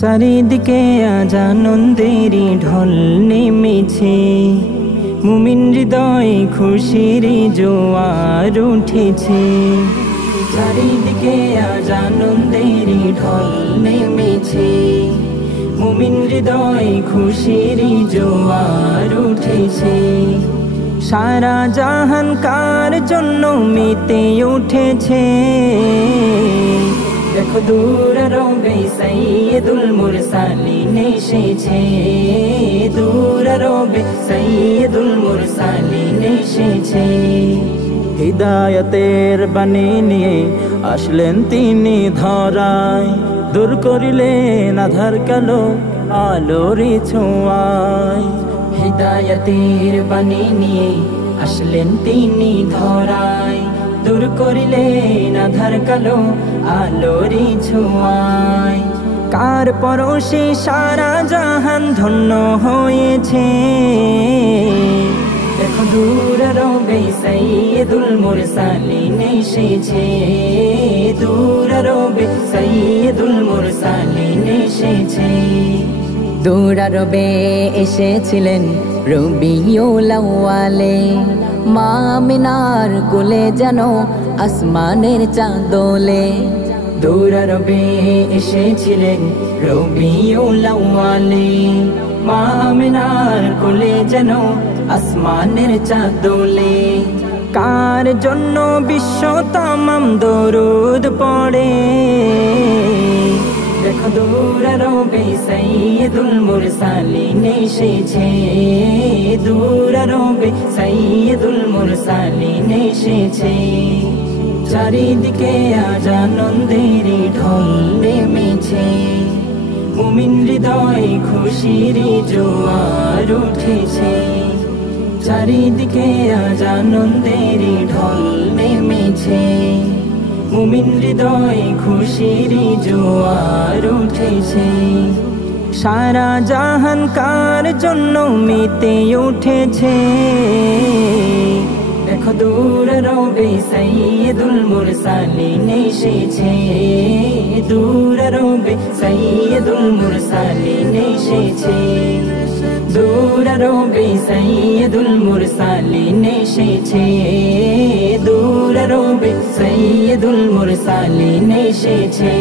চারিদিকে আজ আনন্দেরই ঢল নেমেছে, মুমিন হৃদয়ে খুশির জোয়ার উঠেছে। চারিদিকে আজ আনন্দেরই ঢল নেমেছে, মুমিন হৃদয়ে খুশির জোয়ার উঠেছে। সারা জাহান কার জন্য মেতে উঠেছে, দেখো দূর রবে সাইয়্যিদুল মুরসালিন এসেছে, দূর রবে সাইয়্যিদুল মুরসালিন এসেছে। হিদায়াতের বাণী নিয়ে আসলেন তিনি ধরায়, দূর করিলেন আধার কালো আলোর ছোঁয়ায়। হিদায়াতের বাণী নিয়ে আসলেন তিনি ধরায়, দূর করিলেন আধার কালো আলোর ছোঁয়ায়। কার পরশে সারা জাহান ধন্য হয়েছে, দেখো দূর রবে সাইয়্যিদুল মুরসালিন এসেছে, দূর রবে সাইয়্যিদুল মুরসালিন এসেছে। দূর আরবে এসেছিলেন রবিউল আউয়ালে, মা আমিনার কোলে যেন আসমানের চাঁদ দোলে। দূর আরবে এসেছিলেন রবিউল আউয়ালে, মা আমিনার কোলে যেন আসমানের চাঁদ দোলে। কার জন্য বিশ্ব তামাম দরুদ পড়ে, দেখো দূর রবে সাইয়্যিদুল মুরসালিন এসেছে, দূর রবে সাইয়্যিদুল মুরসালিন এসেছে। চারিদিকে আজ আনন্দেরই ঢল নেমেছে, মুমিন হৃদয়ে খুশির জোয়ার উঠেছে। চারিদিকে আজ আনন্দেরই ঢল নেমেছে, মুমিন হৃদয়ে খুশির জোয়ার উঠেছে। সারা জাহান কার জন্য মেতে উঠেছে, দেখো দূর রবে সাইয়্যিদুল মুরসালিন এসেছে, দূর রবে সাইয়্যিদুল মুরসালিন এসেছে, দূর রবে সাইয়্যিদুল মুরসালিন এসেছে, দূর রবে সাইয়্যিদুল মুরসালিন এসেছে।